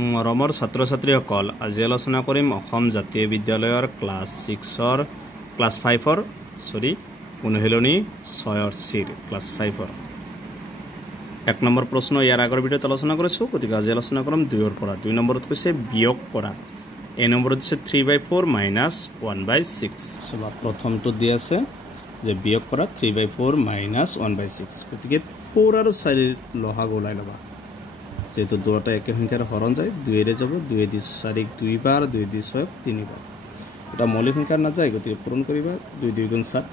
মৰমৰ ছাত্ৰ ছাত্ৰীসকল, আজি আলোচনা কৰিম অসম জাতীয় বিদ্যালয়ৰ ক্লাছ 5ৰ অনুশীলনী 6ৰ চিৰ ক্লাছ 5ৰ 1 নম্বৰ প্ৰশ্ন ইয়াৰ আগৰ ভিডিঅ'ত আলোচনা কৰিছোঁ। গতিকে আজি আলোচনা কৰিম 2ৰ পৰা। 2 নম্বৰত কৈছে বিয়োগ কৰা। এ নম্বৰত দিছে 3/4 - 1/6। প্ৰথমটো দি আছে যে বিয়োগ কৰা 3/4 - 1/6। গতিকে 4 আৰু 4 লহাগ ওলাই ল'বা। যেহেতু দুটা একে সংখ্যাৰ হৰণ যায়, 2 যাব, 2 দি 4 2বাৰ, 2 দি 6 3বাৰ। এটা মৌলিক সংখ্যাৰ নাযায়, গতিকে পূৰণ কৰিবা। 2 2 গুণ 7,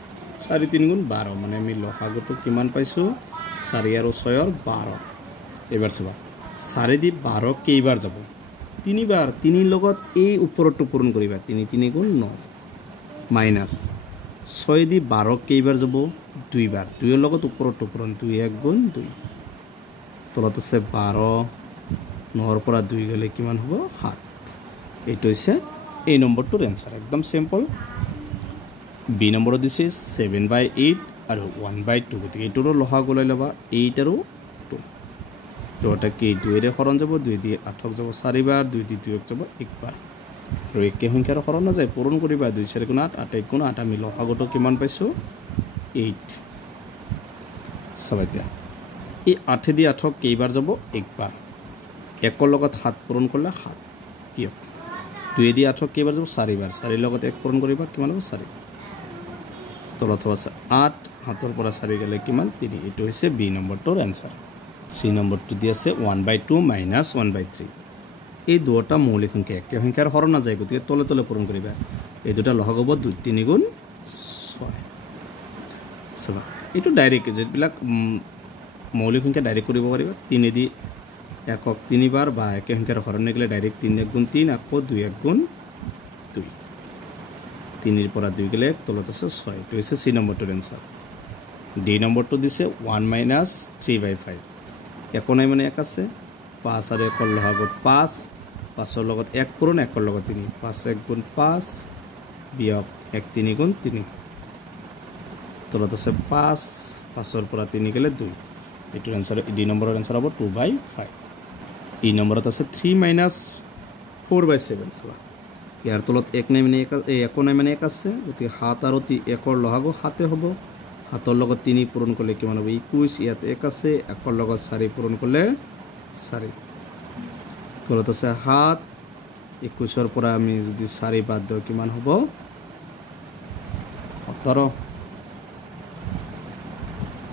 4 3 গুণ 12। মানে আমি লহাগটো কিমান পাইছোঁ? 4 আৰু 6ৰ 12। এবাৰ চাবা 4 দি 12 কেইবাৰ যাব? 3বাৰ। 3ৰ লগত এই ওপৰটো পূৰণ কৰিবা। 3 3 গুণ 9 মাইনাছ 6 দি 12 কেইবাৰ যাব? 2বাৰ। 2ৰ লগত ওপৰটো পূৰণ, 2 1 গুণ 2। তলত আছে 12, 9ৰ পৰা 2 গ'লে কিমান হ'ব? 7। এইটো হৈছে এই নম্বৰটোৰ এনচাৰ। একদম চিম্পল। বি নম্বৰত দিছে 7/8 আৰু 1/2। গতিকে এইটোৰো লহাগ ওলাই ল'বা। 8 আৰু 2। দুটা কি 2ৰে হৰণ যাব, 2 দি 8 যাব 4বাৰ, 2 দি 2 যাব 1বাৰ। আৰু একে সংখ্যাৰ হৰণ নাযায়, পূৰণ কৰিবা। 2 4 গুণ 8, 8 1 গুণ 8। আমি লহাগটো কিমান পাইছোঁ? 8। চাবা এতিয়া এই 8 দি 8 কেইবাৰ যাব? 1বাৰ। 1ৰ লগত 7 পূৰণ কৰিলে 7 কিয়? 2 দি 8 কেইবাৰ যাব? 4বাৰ। 4ৰ লগত 1 পূৰণ কৰিবা, কিমান হ'ব? 4। তলত আছে 8, 7ৰ পৰা 4 গ'লে কিমান? 3। এইটো হৈছে বি নম্বৰটোৰ এনচাৰ। চি নম্বৰটো দি আছে 1/2 - 1/3। এই দুটা মৌলিক সংখ্যা, একে সংখ্যাৰ হৰণ নাযায়, গতিকে তলে তলে পূৰণ কৰিবা। এই দুটা লহাগ হ'ব 2 3 গুণ 6। চাবা এইটো ডাইৰেক্ট, যিবিলাক মৌলিক সংখ্যা ডাইৰেক্ট কৰিব পাৰিবা। 3 দি 1ক 3বাৰ বা একে সংখ্যাৰ হৰণ নিগ'লে ডাইৰেক্ট 3 1 গুণ 3, আকৌ 2 1 গুণ 2। 3ৰ পৰা 2 গ'লে তলত আছে 6। এইটো হৈছে চি নম্বৰটোৰ এনচাৰ। ডি নম্বৰটো দিছে 1 - 3/5। একো নাই মানে 1 আছে। 5 আৰু 1ৰ লহাগত 5, 5ৰ লগত 1 পূৰণ, 1ৰ লগত 3। 5 1 গুণ 5 বিয়োগ 1 3 গুণ 3। তলত আছে 5, 5ৰ পৰা 3 গ'লে 2। এইটোৰ এনচাৰ, ডি নম্বৰৰ এনচাৰ হ'ব 2/5। ই নম্বৰত আছে 3 - 4/7। চাবা ইয়াৰ তলত 1 নাই মানে 1, একো নাই মানে 1 আছে। গতিকে 7 আৰু 1ৰ লহাগ 7 হ'ব। 7ৰ লগত 3 পূৰণ কৰিলে কিমান হ'ব? 21। ইয়াত 1 আছে। 1ৰ লগত 4 পূৰণ কৰিলে 4। তলত আছে 7, 21ৰ পৰা আমি যদি 4 বাদ দিওঁ কিমান হ'ব? 17।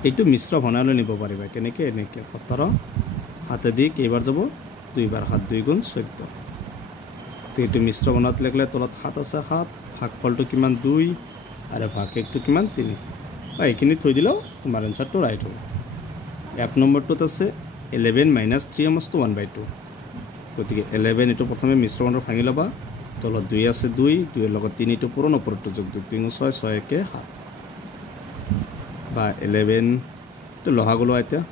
এইটো মিশ্ৰ ভনালৈ নিব পাৰিবা। কেনেকৈ? এনেকৈ 17 7 দি কেইবাৰ যাব? 2বাৰ। 7 2 গুণ 14। তো এইটো মিশ্ৰ ভনাত লিখিলে তলত 7 আছে। 7 ভাগফলটো কিমান? 2 আৰু ভাগ 1টো কিমান? 3। এইখিনি থৈ দিলেও তোমাৰ এনচাৰটো ৰাইট হ'ব। 1 নম্বৰটোত আছে 11 - 3 = 1/2। গতিকে 11 এইটো প্ৰথমে মিশ্ৰ ভনাত ভাঙি ল'বা। তলত 2 আছে, 2, 2ৰ লগত 3টো পূৰণ, ওপৰটো যোগ 3 6 6 1 7 বা 11 এইটো লহাগ ওলোৱা। এতিয়া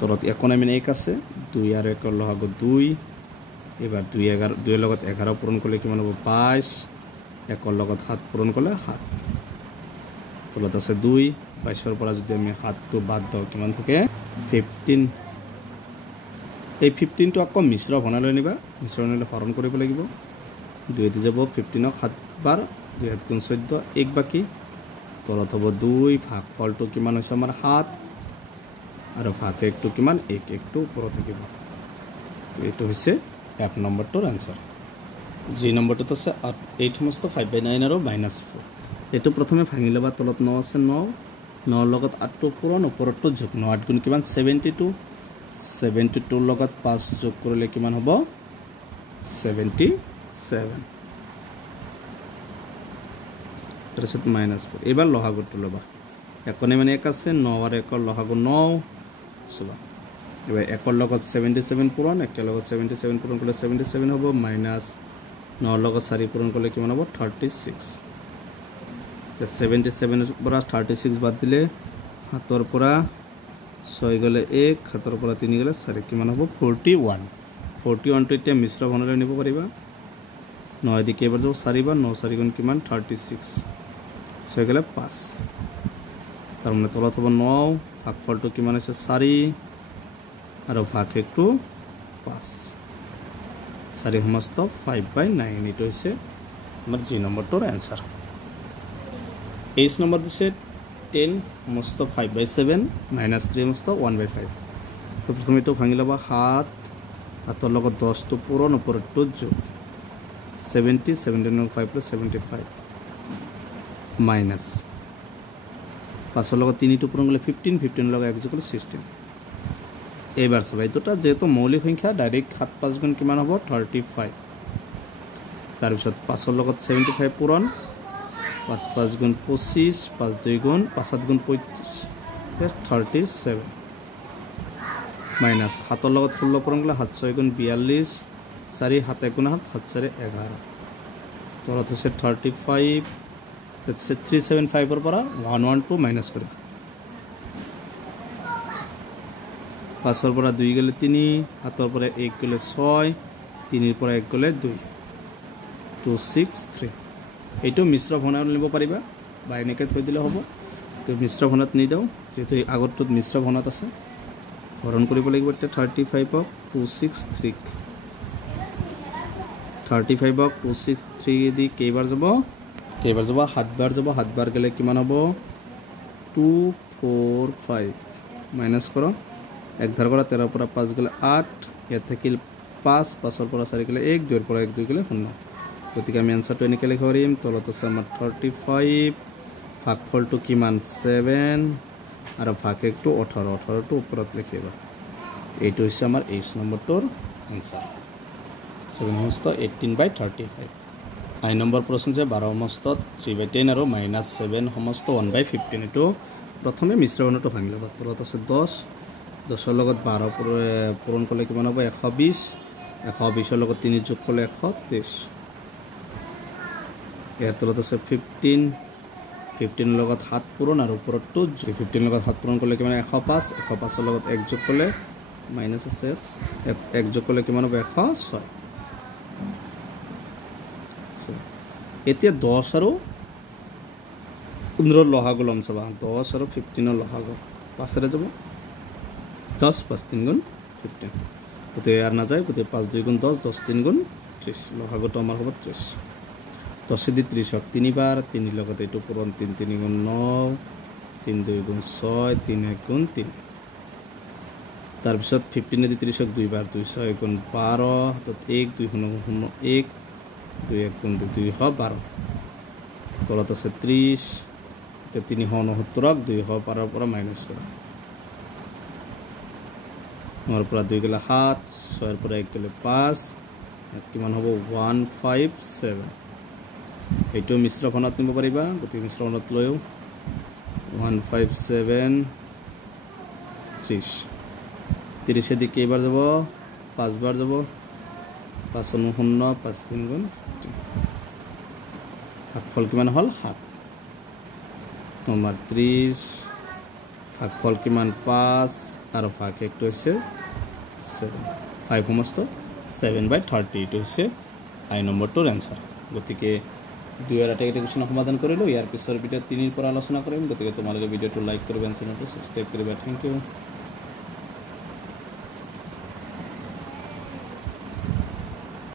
তলত একো নাই মানে 1 আছে। 2 আৰু 1ৰ লহাগ 2। এইবাৰ 2ৰ লগত 11 পূৰণ কৰিলে কিমান হ'ব? 22। 1ৰ লগত 7 পূৰণ কৰিলে 7। তলত আছে 2। 22ৰ পৰা যদি আমি 7টো বাদ দিওঁ কিমান থাকে? 15। এই 15টো আকৌ মিশ্ৰ ভনালৈ নিবা। মিশ্ৰ ভনালৈ হৰণ কৰিব লাগিব। 2 দি যাব 15ক 7বাৰ, 2 7 গুণ 14, 1 বাকী। তলত হ'ব 2, ভাগফলটো কিমান হৈছে আমাৰ? 7 আৰু ভাগ 1টো কিমান? 1, 1টো ওপৰত থাকিব। তো এইটো হৈছে 1 নম্বৰটোৰ এনচাৰ। জি নম্বৰটোত আছে 8 = 5/9 আৰু -4। এইটো প্ৰথমে ভাঙি ল'বা। তলত 9 আছে। 9ৰ লগত 8টো পূৰণ, ওপৰতটো যোগ। 9 8 গুণ কিমান? 72। 72ৰ লগত 5 যোগ কৰিলে কিমান হ'ব? 77। তাৰপিছত -4। এইবাৰ লহাগটো ল'বা। একো নাই মানে 1 আছে। 9 আৰু 1ৰ লহাগ 9। চাবা এইবাৰ 1ৰ লগত 77 পূৰণ, 1ৰ লগত 77 পূৰণ কৰিলে 77 হ'ব। মাইনাছ 9ৰ লগত 4 পূৰণ কৰিলে কিমান হ'ব? 36। 77ৰ পৰা 36 বাদ দিলে 7ৰ পৰা 6 গ'লে 1, 7ৰ পৰা 3 গ'লে 4, কিমান হ'ব? 41। 41টো এতিয়া মিশ্ৰ ভনালৈ নিব পাৰিবা। 9 দি কেইবাৰ যাব? 4বাৰ। 9 4 গুণ কিমান? 36। 6 গ'লে 5। তাৰমানে তলত হ'ব 9, ভাগফলটো কিমান হৈছে? 4 আৰু ভাগ 1টো 5। 4 সমস্ত 5/9 এইটো হৈছে আমাৰ জি নম্বৰটোৰ এনসাৰ এইচ নম্বৰ দিছে 10 সমস্ত 5/7 -3 সমস্ত 1/5 তো প্ৰথমে এইটো ভাঙি ল'বা 7 হাতৰ লগত 10 টো পূৰণ ওপৰত 2 যোগ 70 17 5 + 75 মাইনাছ 5 লগত 3 টো পূৰণ কৰিলে 15 15 লগত 1 যোগ কৰিলে 16 এইবাৰ চাবা এইটোটা যেহেতু মৌলিক সংখ্যা ডাইৰেক্ট 7 5 গুণ কিমান হ'ব 35 তাৰপিছত 5 লগত 75 পূৰণ 5 5 গুণ 25 5 2 গুণ 5 7 গুণ 35 37 মাইনাছ 7 লগত 16 পূৰণ কৰিলে 7 6 গুণ 42 4 7 1 গুণ 7 7 4 11 তলত হৈছে 35 তাৰপিছত 375 ৰ পৰা 112 মাইনাছ কৰিম 5 ৰ পৰা 2 গ'লে 3 7 ৰ পৰা 1 গ'লে 6 3 ৰ পৰা 1 গ'লে 2 2 6 3 এইটো মিশ্ৰ ঘনাত নিব পাৰিবা বা এনেকৈ থৈ দিলে হ'ব তো মিশ্ৰ ঘনাত নি দাও যেহেতু আগৰটোত মিশ্ৰ ঘনাত আছে হৰণ কৰিব লাগিব এতিয়া 35 ক 263 35 ক 263 দি কেইবাৰ যাব 7 বাৰ যাব 7 বাৰ গ'লে কিমান হ'ব 245 মাইনাছ কৰক 1 ধাৰ কৰা 13 পৰা 5 গ'লে 8 ইয়াত থাকিল 5 5 ৰ পৰা 4 গ'লে 1 2 ৰ পৰা 1 2 গ'লে 0 গতিকে আমি আনসাৰটো এনেকৈ লিখিব পাৰিম তলত আছে আমাৰ 35 ভাগফলটো কিমান 7 আৰু ভাগ 1টো 18 18টো ওপৰত লিখিবা এইটো হৈছে আমাৰ এইচ নম্বৰটোৰ আনসাৰ 7 সমস্ত 18/35 আই নম্বৰ প্ৰশ্ন যে 12 সমস্ত 3/10 আৰু -7 সমস্ত 1/15 এইটো প্ৰথমে মিশ্ৰ ঘনটো ভাঙি ল'বা তলত আছে 10 10 ৰ লগত 12 পূৰণ কৰিলে কিমান হ'ব 120 120 ৰ লগত 3 যোগ কৰিলে 123 ইয়াৰ তলত আছে 15 15 ৰ লগত 7 পূৰণ আৰু ওপৰত 2 15 ৰ লগত 7 পূৰণ কৰিলে কিমান 105 105 ৰ লগত 1 যোগ কৰিলে মাইনাছ আছে 1 যোগ কৰিলে কিমান হ'ব 106 এতিয়া 10 আৰু 15 লহাগু ল'ম চাবা 10 আৰু 15 লহাগু 5 ৰে যাব 10 5 3 গুণ 15 গতিকে আর নাযায় গতিকে 5 2 গুণ 10 10 3 গুণ 30 লহাগুটো আমাৰ হ'ব 30 10 দি 30 হক 3 বাৰ 3 লগত এইটো পূৰণ 3 3 গুণ 9 3 2 গুণ 6 3 1 গুণ 3 তাৰপিছত 15 দি 30 হক 2 বাৰ 2 6 গুণ 12 তো 1 2 গুণ 1 2 1 গুণ 2 2 হ 12 তলত আছে 30 তে 3 হ 69 2 হ 12 পৰা মাইনাস কৰা আমাৰ পৰা 2 গেলে 7 6 এৰ পৰা 1 গেলে 5 কিমান হ'ব 157 এইটো মিশ্ৰ ঘনত নিব পাৰিবা গতিকে মিশ্ৰ ঘনত লয়ও 157 30 30 দি কেইবাৰ যাব 5 বাৰ যাব 5 0 5 3 গুণ ভাগফল কিমান হল 7 তোমাৰ 30 ভাগফল কিমান 5 আৰু ভাগ একটো হৈছে 7 5 সমস্ত 7/30 এইটো হৈছে আই নম্বৰটোৰ এনসাৰ গতিকে 2 আৰ 8 কুৱেশ্যন সমাধান কৰিলো ইয়াৰ পিছৰ ভিডিঅ 3 ৰ পৰা আলোচনা কৰিম গতিকে তোমালোকে ভিডিঅটো লাইক কৰিবা চেনেলটো সাবস্ক্ৰাইব কৰিবা থ্যাংক ইউ